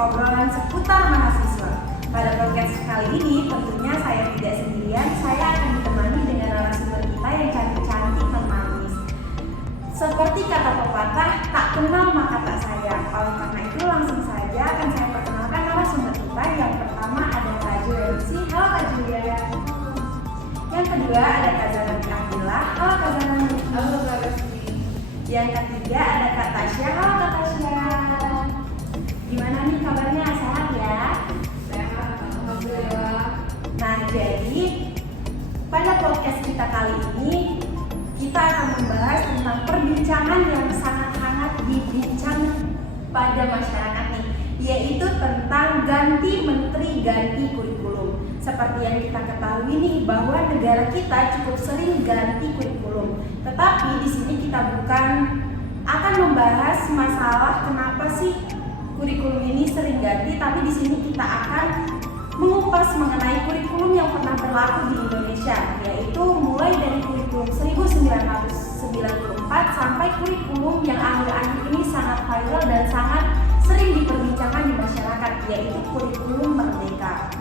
obrolan seputar mahasiswa. Pada podcast kali ini tentunya saya tidak sendirian, saya akan ditemani dengan narasumber kita yang cantik-cantik dan manis. Seperti kata pepatah, tak kenal maka tak sayang. Oleh karena itu langsung saja akan saya perkenalkan narasumber kita. Yang pertama ada Kak Juliansi. Halo Kak Julian. Yang kedua ada Kak Zanani Abdullah. Halo Kak Zanani. Halo Kak Resti. Yang ketiga ada Kak Tasya. Halo Kak Tasya. Gimana nih kabarnya? Sehat ya? Sehat, alhamdulillah. Nah, jadi pada podcast kita kali ini kita akan membahas tentang perbincangan yang sangat hangat dibincang pada masyarakat nih, yaitu tentang ganti menteri, ganti kurikulum. Seperti yang kita ketahui nih bahwa negara kita cukup sering ganti kurikulum. Tetapi di sini kita bukan akan membahas masalah kenapa sih kurikulum ini sering ganti, tapi di sini kita akan mengupas mengenai kurikulum yang pernah berlaku di Indonesia, yaitu mulai dari kurikulum 1994 sampai kurikulum yang akhir-akhir ini sangat viral dan sangat sering diperbincangkan di masyarakat, yaitu kurikulum Merdeka.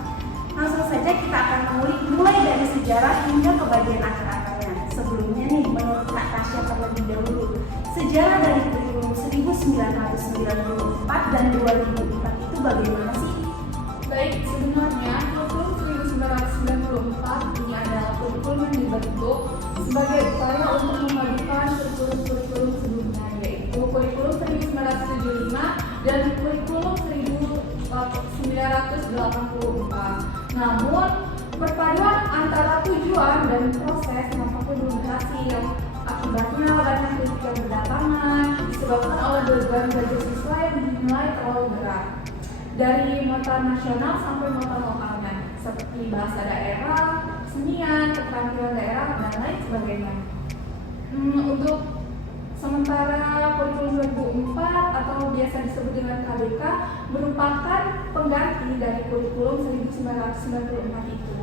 Langsung saja kita akan mengulik mulai dari sejarah hingga ke bagian akhir-akhirnya. Sebelumnya nih, menurut Kak Tasya terlebih dahulu, sejarah dari kurikulum 1994 dan 2004 itu bagaimana sih? Baik, sebenarnya kurikulum 1994 ini adalah kurikulum yang dibentuk sebagai upaya untuk memadukan kurikulum-kurikulum sebelumnya, yaitu kurikulum 1975 dan kurikulum 1984. Namun, perpaduan antara tujuan dan proses nampaknya belum berhasil. Akibatnya banyak kritik yang berdatangan disebabkan oleh beban belajar siswa yang dinilai terlalu berat. Dari muatan nasional sampai muatan lokalnya, seperti bahasa daerah, kesenian, keterampilan daerah, dan lain sebagainya. Untuk sementara kurikulum 2004 atau biasa disebut dengan KBK merupakan pengganti dari kurikulum 1994 itu.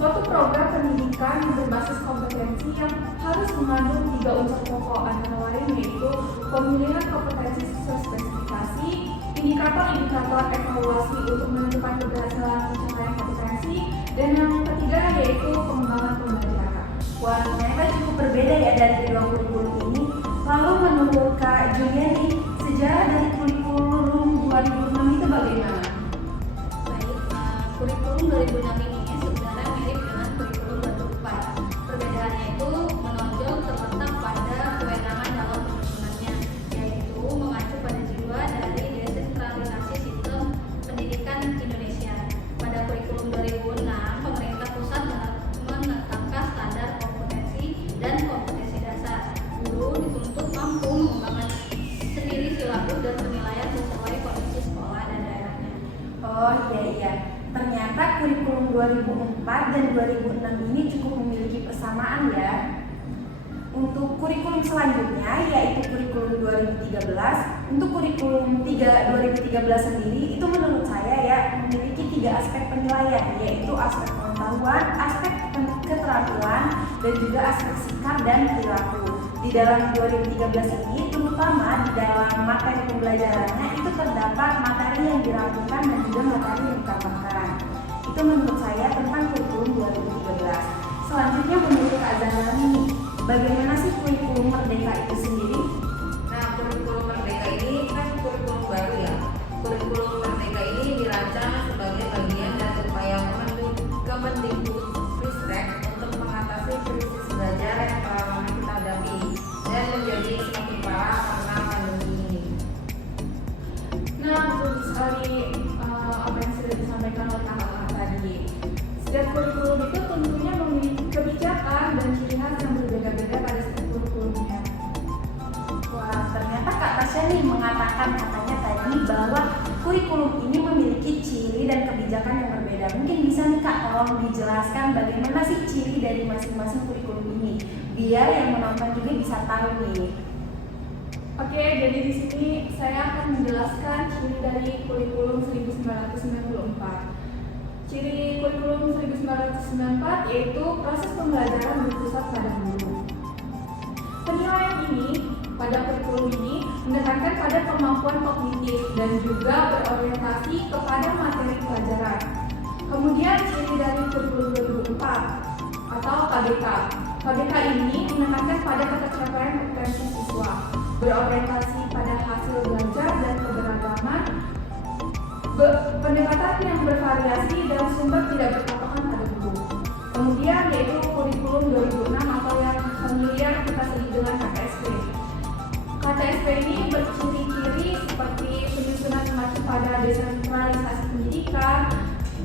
Suatu program pendidikan yang berbasis kompetensi yang harus mengandung 3 unsur pokok, antara lain yaitu pemilihan kompetensi sesuai spesifikasi, indikator-indikator evaluasi untuk menentukan keberhasilan pencapaian kompetensi, dan yang ketiga yaitu pengembangan pembelajaran. Wah, ternyata cukup berbeda ya dari kedua kurikulum ini. Lalu menurut Kak Juliani, sejarah dari kurikulum 2006 itu bagaimana? Baik, kurikulum 2006 ini sebenarnya mirip dengan kurikulum 2004. Perbedaannya itu menonjol terletak pada kewenangan dalam penyusunannya, yaitu mengacu pada jiwa dari desentralisasi sistem pendidikan Indonesia. Pada kurikulum 2006, pemerintah pusat menetapkan standar kompetensi dan kompetensi dasar. Guru dituntut mampu mengembangkan sendiri silabus dan penilaian sesuai kondisi sekolah dan daerahnya. Oh iya, ternyata kurikulum 2004 dan 2006 ini cukup memiliki persamaan ya. Untuk kurikulum selanjutnya yaitu kurikulum 2013. Untuk kurikulum 2013 sendiri itu menurut saya ya memiliki 3 aspek penilaian, yaitu aspek pengetahuan, aspek keterampilan, dan juga aspek sikap dan perilaku. Di dalam 2013 ini terutama di dalam materi pembelajarannya itu terdapat materi yang dirampungkan dan juga materi yang ditambahkan. Itu menurut saya tentang kurikulum 2013. Selanjutnya menurut Kak Zanani, bagaimana sih kurikulum Merdeka itu sendiri? Nah, kurikulum Merdeka ini kan kurikulum baru ya. Kurikulum Merdeka ini dirancang sebagai bagian dari upaya Kemendikbudristek untuk mengatasi krisis belajar yang telah lama kita hadapi dan menjadi semakin parah karena pandemi ini. Nah, betul sekali apa yang sudah disampaikan oleh kakak tadi. Setiap kurikulum itu tentunya memiliki kebijakan dan ciri khas yang berbeda-beda pada setiap kurikulumnya. Wah, ternyata Kak Tasya nih mengatakan katanya tadi bahwa kurikulum ini memiliki ciri dan kebijakan yang berbeda. Mungkin bisa nih Kak tolong dijelaskan bagaimana sih ciri dari masing-masing kurikulum ini, biar yang menonton juga bisa tahu nih. Oke, jadi di sini saya akan menjelaskan ciri dari kurikulum 1994. Ciri kurikulum 1994 yaitu proses pembelajaran berpusat pada guru. Penilaian ini pada kurikulum ini menekankan pada kemampuan kognitif dan juga berorientasi kepada materi pelajaran. Kemudian ciri dari kurikulum 2004 atau KBK. KBK ini menekankan pada ketercapaian kompetensi siswa, berorientasi pada hasil belajar dan keberagaman, pendekatan yang bervariasi dan sumber tidak berpatokan pada guru. Kemudian yaitu kurikulum 2006 atau yang familiar kita sebut dengan KTSP. KTSP ini berciri-ciri seperti penyusunan mengacu pada desentralisasi pendidikan.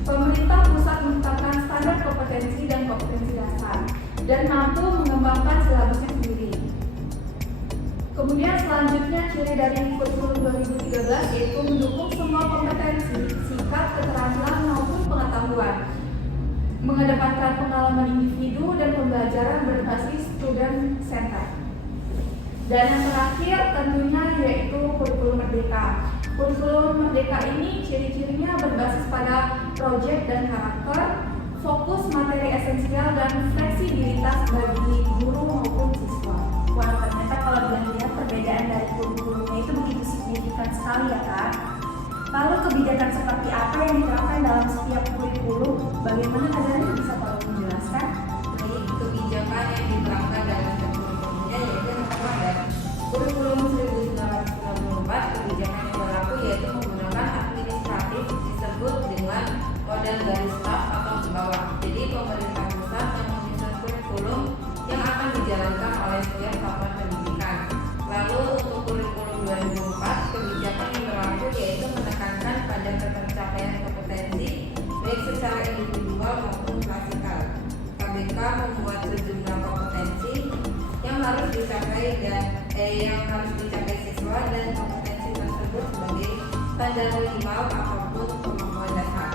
Pemerintah pusat menetapkan standar kompetensi dan kompetensi dasar dan mampu mengembangkan silabusnya sendiri. Kemudian selanjutnya ciri dari kurikulum 2013 yaitu mendukung semua kompetensi, sikap, keterampilan maupun pengetahuan, mengedepankan pengalaman individu dan pembelajaran berbasis student center. Dan yang terakhir tentunya yaitu kurikulum merdeka. Kurikulum merdeka ini ciri-cirinya berbasis pada proyek dan karakter, fokus materi esensial dan fleksibilitas bagi guru maupun siswa. Wah, ternyata kalau dilihat perbedaan dari kurikulumnya itu begitu signifikan sekali ya Kak. Lalu kebijakan seperti apa yang diterapkan dalam setiap kurikulum? Bagaimana Kak Dani bisa tolong menjelaskan? Baik, kebijakan yang diterapkan dalam kurikulumnya yaitu yang pertama ada kurikulum 1994. Kebijakan yang berlaku yaitu menggunakan administratif disebut dengan model garis staf atau di bawah. Jadi pemerintah pusat yang menyusun kurikulum yang akan dijalankan oleh setiap satuan pendidikan. Lalu untuk kurikulum 2004, kebijakan yang berlaku yaitu menekankan pada ketercapaian kompetensi baik secara individual maupun klasikal. KBK membuat sejumlah kompetensi yang harus dicapai siswa dan kompetensi tersebut sebagai standar minimal ataupun kemampuan dasar.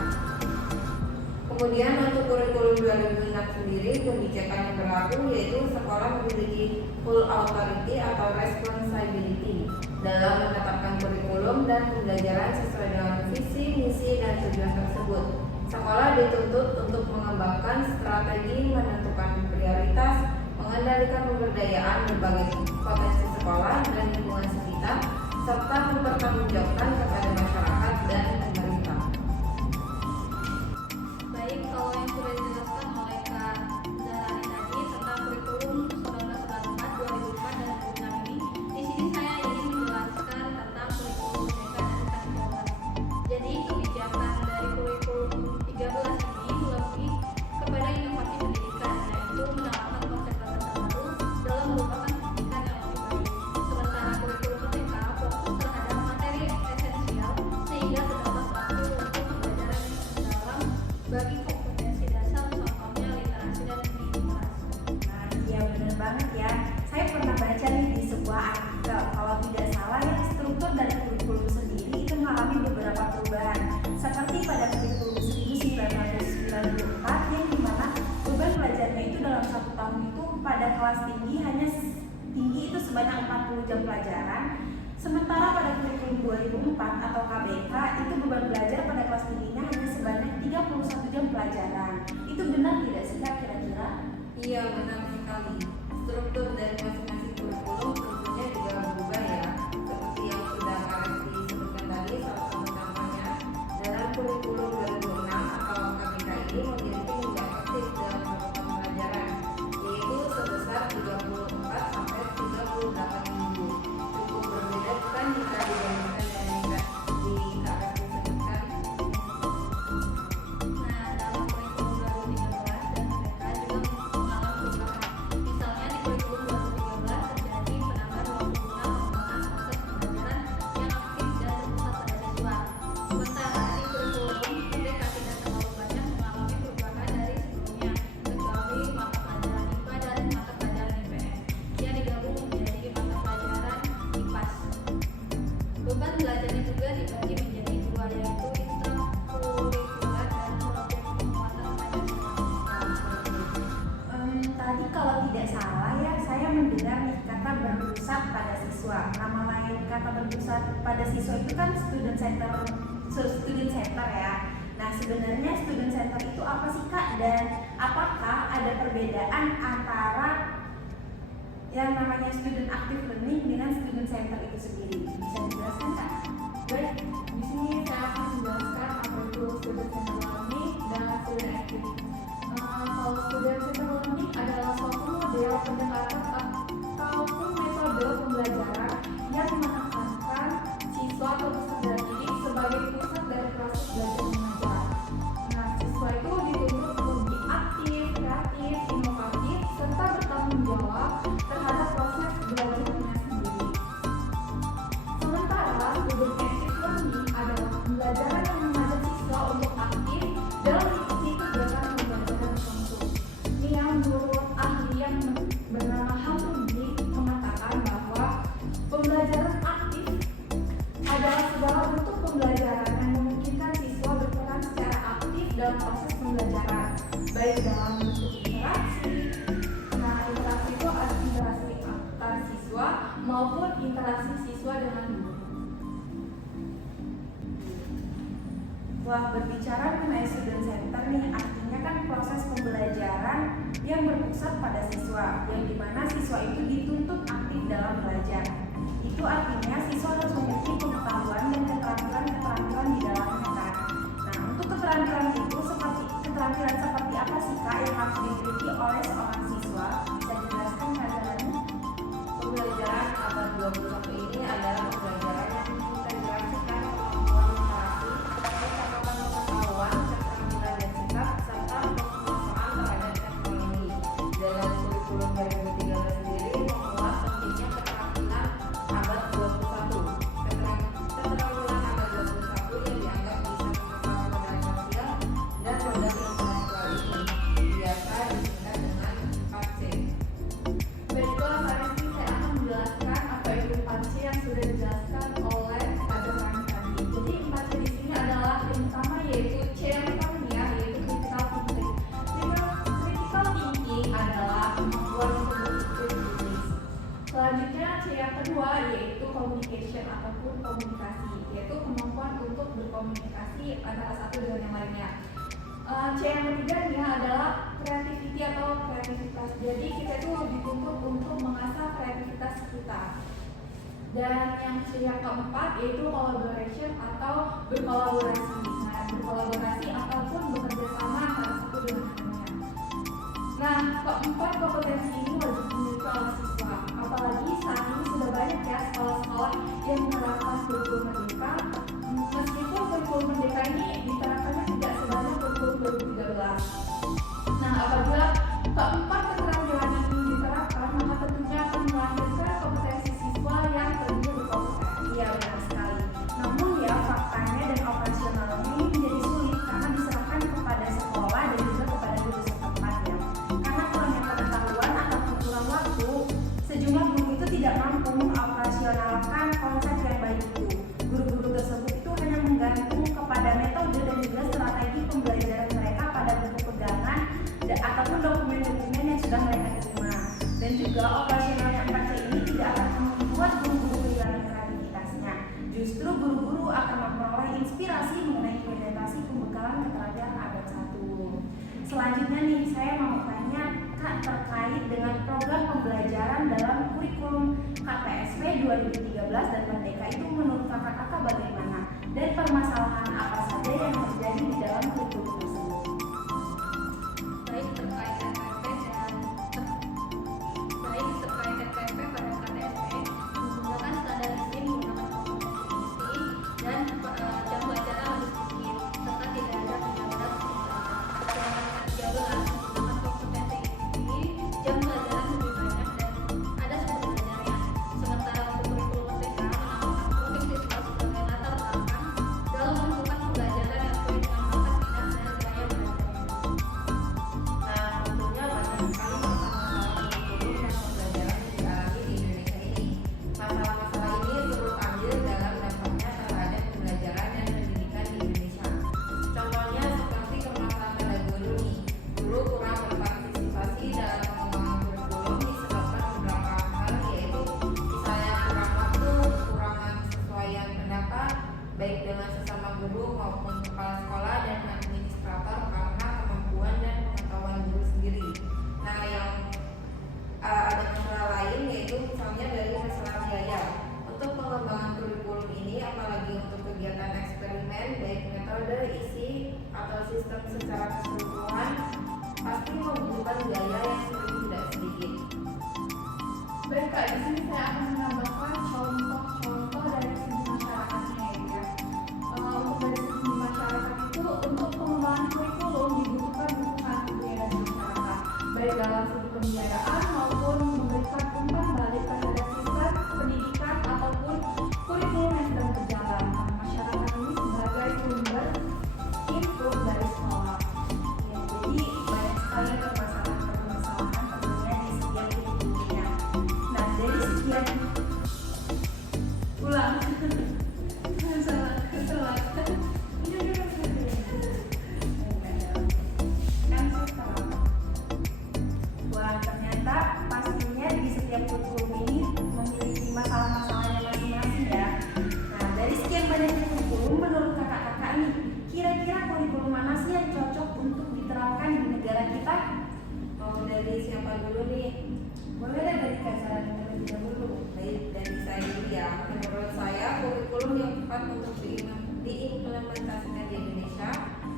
Kemudian untuk kurikulum 2006 sendiri, kebijakan yang berlaku yaitu sekolah memiliki full authority atau responsibility dalam menetapkan kurikulum dan pembelajaran sesuai dengan visi, misi, dan tujuan tersebut. Sekolah dituntut untuk mengembangkan strategi, menentukan prioritas, mengendalikan pemberdayaan berbagai potensi sekolah dan lingkungan sekitar, serta mempertanggungjawabkan kepada masyarakat dan pemerintah. Baik, kalau yang sudah dijelaskan oleh Kak Zahrani tadi tentang kurikulum 1994, 2004, dan 2006 ini, di sini saya ingin menjelaskan tentang kurikulum merdeka dan 13. Jadi kebijakan dari kurikulum 13 ini lebih kepada inovasi pendidikan, yaitu menawarkan konsep baru dalam merupakan pendidikan yang lebih baik. Sementara kurikulum merdeka fokus terhadap materi esensial sehingga terdapat waktu untuk pembelajaran yang mendalam bagi kompetensi dasar, contohnya literasi dan literasi. Nah, iya benar banget ya. Saya pernah baca nih di sebuah artikel, kalau tidak salah ya struktur dari kurikulum sendiri itu mengalami beberapa perubahan. Seperti pada kurikulum 1994 yang dimana beban belajarnya itu dalam 1 tahun itu pada kelas tinggi hanya tinggi itu sebanyak 40 jam pelajaran. Sementara pada kurikulum 2004 atau KBK itu beban belajar pada kelas tingginya hanya sebanyak 31 jam pelajaran. Itu benar tidak sih Kak kira-kira? Iya, benar sekali. Struktur dari masing-masing kurikulum tentunya juga berubah ya. Seperti yang sudah Kak Resti sebutkan tadi, salah satu contohnya dalam kurikulum 2006 atau KBK ini memiliki nilai efektif dalam melakukan pembelajaran, yaitu sebesar 34 sampai 38 minggu. Cukup berbeda kan jika dibandingkan dengan di Kak Resti sebutkan. Nah, dalam kurikulum 2013 dan mereka juga mengalami perubahan. Misalnya di kurikulum 2013 terjadi penambahan waktu guna pengembangan proses pembelajaran yang aktif dan terpusat pada siswa. Sementara di kurikulum mereka tidak terlalu banyak mengalami perubahan dari sebelumnya, kecuali mata pelajaran IPA dan mata pelajaran IPS yang digabung menjadi mata pelajaran IPAS. Beban belajarnya juga dibagi menjadi dua, yaitu ekstrakurikuler dan proyek penguatan Pancasila. Tadi kalau tidak salah ya, saya mendengar nih kata berpusat pada siswa. Nama lain kata berpusat pada siswa itu kan student center ya. Nah, sebenarnya student center itu apa sih Kak? Dan apakah ada perbedaan antara yang namanya student active learning dengan student center itu sendiri. Bisa dijelaskan Kak? Baik, di sini saya akan menjelaskan apa itu student center learning dan student active. Kalau student center learning adalah suatu model pendekatan ataupun metode pembelajaran yang menekankan siswa atau peserta didik sebagai pusat dari proses belajar mengajar. Nah, siswa itu dituntut lebih aktif, kreatif, inovatif, serta bertanggung jawab terhadap proses belajarnya sendiri. Sementara student active learning adalah pembelajaran yang mengajak siswa untuk aktif dalam mengikuti kegiatan pembelajaran tertentu. Ini yang menurut ahli yang bernama Hamdi mengatakan bahwa pembelajaran aktif adalah segala bentuk pembelajaran yang memungkinkan siswa berperan secara aktif dalam proses pembelajaran, baik dalam bentuk interaksi. Nah, interaksi itu ada interaksi antar siswa maupun interaksi siswa dengan guru. Wah, berbicara mengenai student center nih, artinya kan proses pembelajaran yang berpusat pada siswa, yang dimana siswa itu dituntut aktif dalam belajar. Itu artinya siswa harus memiliki pengetahuan dan keterampilan di dalamnya kan. Nah, untuk keterampilan itu keterampilan seperti apa sih Kak yang harus dimiliki oleh seorang siswa? Bisa dijelaskan Kak Jalani? Pembelajaran abad 21 ini adalah pembelajaran yang mengintegrasikan kemampuan literasi, pencakapan pengetahuan, keterampilan dan sikap, serta penguasaan terhadap teknologi. Dalam kurikulum 2013 sendiri menguat pentingnya keterampilan abad 21. Keterampilan abad 21 yang dianggap bisa mengembangkan modal sosial dan modal intelektual ini biasa disingkat dengan 4C. Baiklah, saat ini saya akan menjelaskan apa itu 4C yang sudah dijelaskan oleh Kak Jalani tadi. Jadi 4C di sini adalah yang pertama yaitu C yang pertamanya yaitu critical thinking. Critical thinking adalah kemampuan untuk berpikir kritis. Selanjutnya C yang kedua yaitu communication ataupun komunikasi, yaitu kemampuan untuk berkomunikasi antara satu dengan yang lainnya. C yang ketiganya adalah creativity atau kreativitas. Jadi kita itu dituntut untuk mengasah kreativitas kita. Dan yang C yang keempat yaitu collaboration atau berkolaborasi. Nah, berkolaborasi ataupun bekerja sama antara satu dengan yang lainnya. Nah, keempat kompetensi ini wajib dimiliki oleh siswa. Apalagi saat ini sudah banyak ya sekolah-sekolah yang menerapkan kurikulum merdeka. Meskipun kurikulum merdeka ini diterapkannya tidak sebanyak kurikulum 2013. Nah, apabila keempat keterampilan ini diterapkan, maka tentunya akan melahirkan kompetensi siswa yang tentunya berkompeten. Iya, benar sekali. Namun ya, faktanya dan operasionalnya ini menjadi sulit karena diserahkan kepada sekolah dan juga kepada guru setempat ya. Karena kurangnya pengetahuan ataupun kurang waktu, sejumlah guru itu tidak mampu mengoperasionalkan konsep yang baik itu. Guru-guru tersebut itu hanya menggantung kepada metode dan juga strategi pembelajaran mereka pada buku pegangan ataupun dokumen-dokumen yang sudah mereka terima. Dan juga operasionalnya 4C ini tidak akan membuat guru-guru kehilangan kreativitasnya. Justru guru-guru akan memperoleh inspirasi mengenai implementasi pembekalan keterampilan abad 1. Selanjutnya nih, saya mau tanya Kak terkait dengan program pembelajaran dalam kurikulum KPSP 2013 dan Merdeka itu menurut kakak-kakak bagaimana? Dan permasalahan apa saja yang terjadi di dalam kurikulum tersebut? Baik terkait TPP pada KTSP menggunakan standar ISTI menggunakan kompetensi ISTI dan jam pelajaran harus disiplin serta tidak ada penyaluran sedangkan menggunakan kompetensi ISTI jam pelajaran lebih banyak dan ada sumber belajarnya. Sementara untuk kurikulum merdeka menambahkan profil siswa sebagai latar belakang dalam melakukan pembelajaran yang sesuai dengan bakat minat dan gaya belajar. Nah, tentunya banyak sekali masalah-masalah kurikulum dan pembelajaran yang dialami di Indonesia ini. Masalah-masalah ini turut andil dalam dampaknya terhadap pembelajaran dan pendidikan di Indonesia. Contohnya seperti permasalahan pada guru nih. Guru kurang berpartisipasi dalam pengembangan kurikulum disebabkan beberapa hal, yaitu misalnya kurang waktu, kekurangan kesesuaian pendapat, baik dengan sesama guru maupun kepala sekolah dan administrator karena kemampuan dan pengetahuan guru sendiri. Nah, yang ada masalah lain sistem secara keseluruhan pasti membutuhkan biaya yang tidak sedikit. Baik Kak, di sini saya akan menambahkan contoh-contoh dari segi masyarakatnya ya. Untuk dari segi masyarakat itu untuk pengembangan kurikulum dibutuhkan dukungan budaya dari masyarakat, baik dalam segi pembiayaan maupun memberikan umpan balik terhadap sistem pendidikan ataupun kurikulum yang sedang berjalan. Karena masyarakat ini sebagai sumber input dari sekolah. Ya, jadi banyak sekali permasalahan-permasalahan tentunya di setiap kurikulumnya. Nah, dari sekian Ulang. Salah. wah, ternyata pastinya di setiap kurikulum ini memiliki masalah-masalahnya masing-masing ya. Nah, dari sekian banyaknya kurikulum, menurut kakak-kakak nih, kira-kira kurikulum mana sih yang cocok untuk diterapkan di negara kita? Mau dari siapa dulu nih? Boleh deh dari Kak Zara terlebih dahulu. Baik, dari saya dulu ya. Menurut saya kurikulum yang tepat untuk diimplementasikan di Indonesia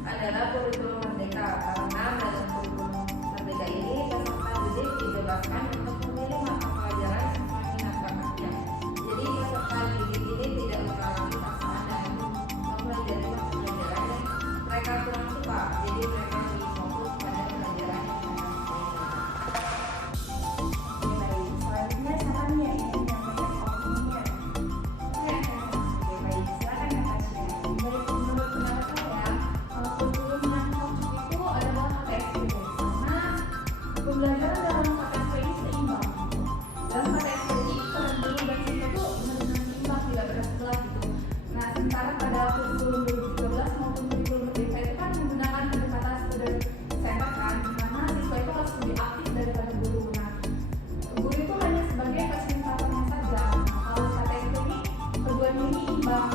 adalah kurikulum Merdeka, karena dalam kurikulum Merdeka ini peserta didik dibebaskan untuk memilih mata pelajaran sesuai minat bakatnya. Jadi peserta didik ini tidak mengalami paksaan dan mempelajari mata pelajaran yang mereka kurang suka. Jadi mereka lebih fokus pada pelajaran yang mereka sukai. Oke, baik. Selanjutnya siapa nih yang ingin menyampaikan opininya? Oke, baik. Silakan Kak Tasya. Baik, menurut pendapat saya, kurikulum yang cocok itu adalah KTSP, karena pembelajaran dalam KTSP ini seimbang. Dalam KTSP ini peran guru dan siswa itu benar-benar seimbang, tidak berat sebelah gitu. Nah, sementara pada kurikulum 2013 maupun kurikulum Merdeka itu kan menggunakan pendekatan student center kan, di mana siswa itu harus lebih aktif daripada guru. Nah, guru itu hanya sebagai fasilitatornya saja. Nah, kalau KTSP ini keduanya ini imbang.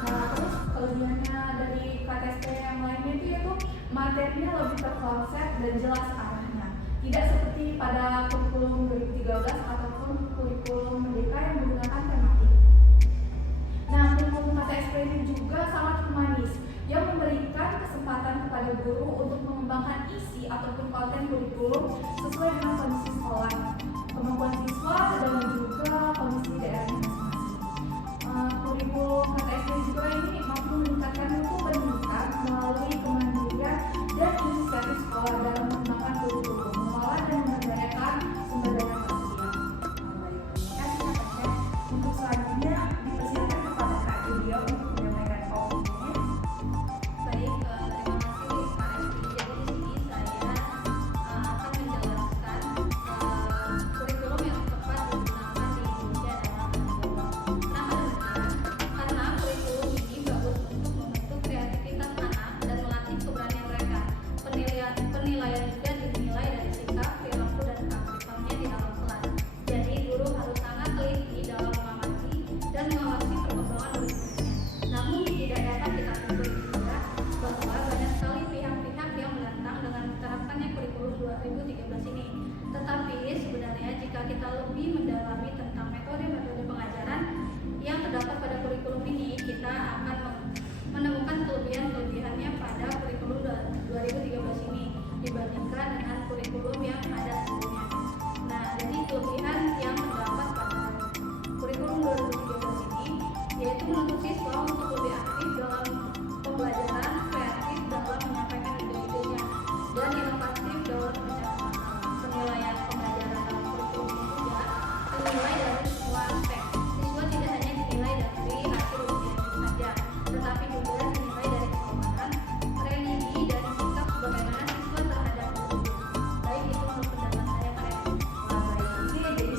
Nah, terus kelebihannya dari KTSP yang lainnya itu yaitu materinya lebih terkonsep dan jelas arahnya. Tidak seperti pada kurikulum 2013 ataupun kurikulum Merdeka yang menggunakan tematik. Nah, kurikulum KTSP ini juga sangat humanis yang memberikan kesempatan kepada guru untuk mengembangkan isi ataupun konten kurikulum sesuai dengan kondisi sekolah, kemampuan siswa, dan juga kondisi daerahnya masing-masing. Kurikulum KTSP juga ini mampu meningkatkan mutu pendidikan melalui kemandirian dan inisiatif sekolah dalam mengembangkan kurikulum, mengelola dan memberdayakan sumber daya manusia. Baik, terima kasih Kak Tasya. Untuk selanjutnya dipersilakan kepada Kak Julia untuk menyampaikan opininya. Baik, terima kasih Kak Esti. Jadi di sini saya akan menjelaskan kurikulum yang tepat digunakan di Indonesia dalam mengajar. Kenapa demikian? Karena kurikulum ini bagus untuk membentuk kreativitas anak dan melatih keberanian mereka. Penilaian juga dinilai dari sikap, perilaku, dan keaktifannya di dalam kelas. Jadi guru harus sangat teliti dalam mengamati dan mengawasi perkembangan murid-muridnya. Namun tidak dapat kita pungkiri juga bahwa banyak sekali pihak-pihak yang menentang dengan diterapkannya kurikulum 2013 ini. Tetapi sebenarnya jika kita lebih mendalami tentang metode-metode pengajaran yang terdapat pada kurikulum ini, kita akan menemukan kelebihan-kelebihannya pada kurikulum 2013 ini dibandingkan dengan kurikulum yang ada sebelumnya. Nah, jadi kelebihan yang terdapat pada kurikulum 2013 ini yaitu menuntut siswa untuk lebih aktif dalam pembelajaran, kreatif dalam menyampaikan ide-idenya, dan inovatif dalam mencari masalah. Penilaian pembelajaran dalam kurikulum ini juga dinilai dari semua aspek. Siswa tidak hanya dinilai dari hasil ujian itu saja, tetapi juga dinilai dari kesopanan, religi, dan sikap bagaimana siswa terhadap guru. Baik, itu menurut pendapat saya Kak Esti. Wah, baik. Itu ya, jadi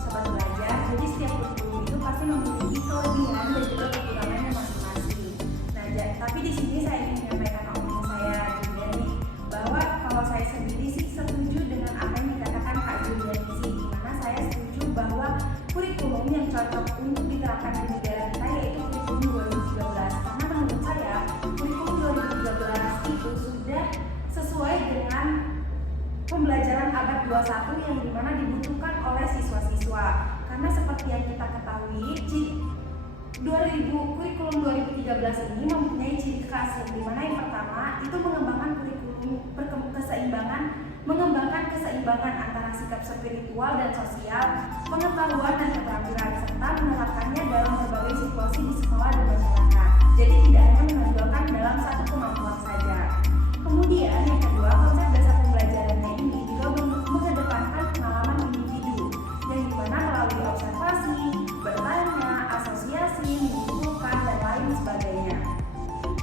sobat belajar. Jadi setiap kurikulum itu pasti memiliki kelebihan dan juga kekurangannya kurikulum 2013 ini mempunyai ciri khas, yang dimana yang pertama itu mengembangkan keseimbangan antara sikap spiritual dan sosial, pengetahuan dan keterampilan, serta menerapkannya dalam berbagai situasi di sekolah dan masyarakat. Jadi tidak hanya menonjolkan dalam satu kemampuan saja. Kemudian yang kedua, konsep dasar pembelajarannya ini juga mengedepankan pengalaman individu, yang dimana melalui observasi, bertanya, asosiasi, menyimpulkan, dan lain sebagainya.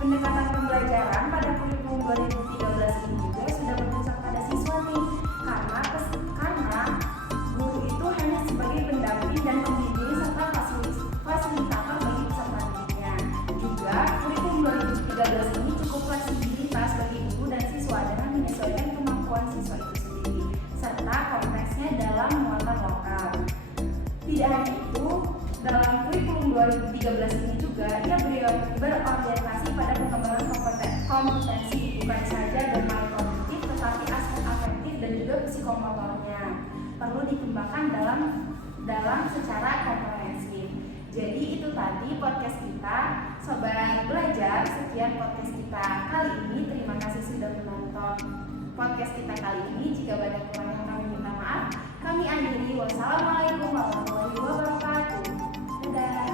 Pendekatan pembelajaran pada kurikulum 2013 ini juga sudah berpusat pada siswa nih, karena guru itu hanya sebagai pendamping dan pembimbing serta fasilitator bagi peserta didiknya. Juga kurikulum 2013 ini cukup fleksibilitas bagi guru dan siswa dengan menyesuaikan kemampuan siswa itu sendiri, serta konteksnya dalam muatan lokal. Tidak hanya itu, dalam kurikulum 2013 ini juga ia berorientasi pada pengembangan kompetensi, bukan saja bermain kognitif tetapi aspek afektif dan juga psikomotornya perlu dikembangkan dalam secara komprehensif. Jadi itu tadi podcast kita, sobat belajar. Sekian podcast kita kali ini. Terima kasih sudah menonton podcast kita kali ini. Jika banyak kurangnya kami minta maaf. Kami akhiri. Wassalamualaikum warahmatullahi wabarakatuh. Dadah.